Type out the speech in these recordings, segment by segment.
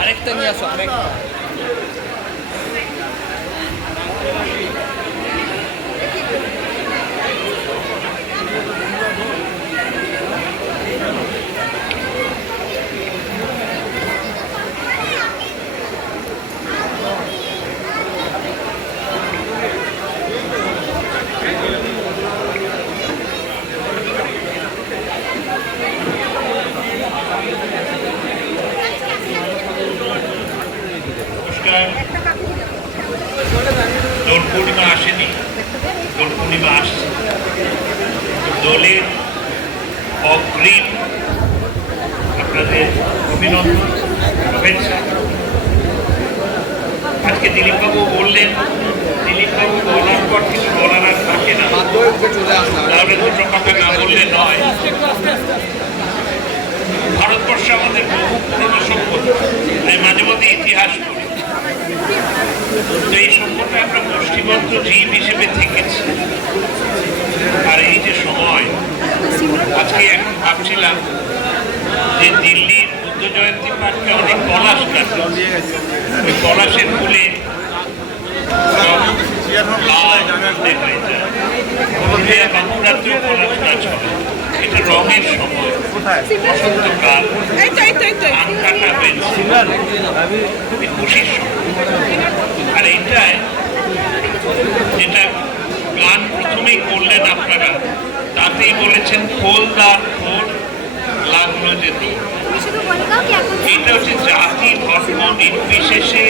আরেকটা নিয়ে আসো আরেকটা। দোল পূর্ণিমা আসেনি, দোল পূর্ণিমা আসছে। দোলের অগ্রিম আপনাদের অভিনন্দন, শুভেচ্ছা। আজকে দিলীপবাবু বললেন, দিলীপবাবু বলার পর কিছু বলার আর থাকে না, তাহলে দুটো কথা না বললে নয়। ভারতবর্ষ আমাদের বহু পুরনো সভ্যতা, তাই মাঝে মধ্যে ইতিহাস করি। তো এই সভ্যতা আমরা গোষ্ঠীবদ্ধ জীব হিসেবে থেকেছি। আর এই যে সময়, আজকে এখন ভাবছিলাম যে দিল্লির বুদ্ধ জয়ন্তী পার্কে অনেক পলাশ গাছ, ওই পলাশের ফুলে বাঁকুড়াতেও পলাশ গাছ হবে। এটা রঙের সময়, বসন্তকাল, আম কাটা হয়েছে, খুবই খুশির সময়। আর এইটায় যেটা গান প্রথমেই করলেন আপনারা, তাতেই বলেছেন খোলদার খোল লাগলো যে দোল। এটা হচ্ছে জাতি ধর্ম নির্বিশেষে,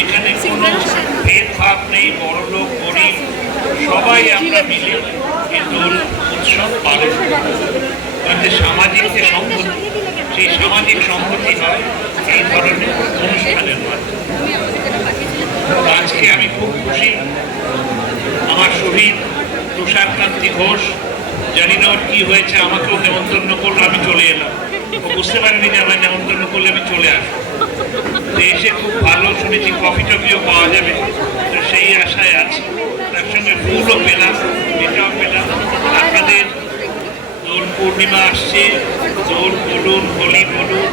এখানে কোনো ভেদভাব নেই, বড় লোক গরিব সবাই আমরা মিলে এই দোল উৎসব পালন করি। যে সামাজিক যে সংহতি, সেই সামাজিক সংহতি হয় এই ধরনের অনুষ্ঠানের মাধ্যমে। আজকে আমি খুব খুশি, আমার শহীদ তুষারকান্তি ঘোষ, জানি না ওর কি হয়েছে, আমাকেও নেমন্তন্ন করলো, আমি চলে এলাম। ও বুঝতে পারিনি যে আমায় নেমন্তন্ন করলে আমি চলে আসবো। তো এসে খুব ভালো শুনেছি, কফি টফিও পাওয়া যাবে, তো সেই আশায় আছি। তার সঙ্গে ফুলও পেলাম, এটাও পেলাম। আপনাদের দোল পূর্ণিমা আসছে, দোল বলুন, হোলি বলুন,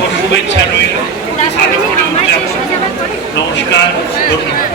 ও শুভেচ্ছা রইল। ভালো করে উদযাপন। নমস্কার, ধন্যবাদ।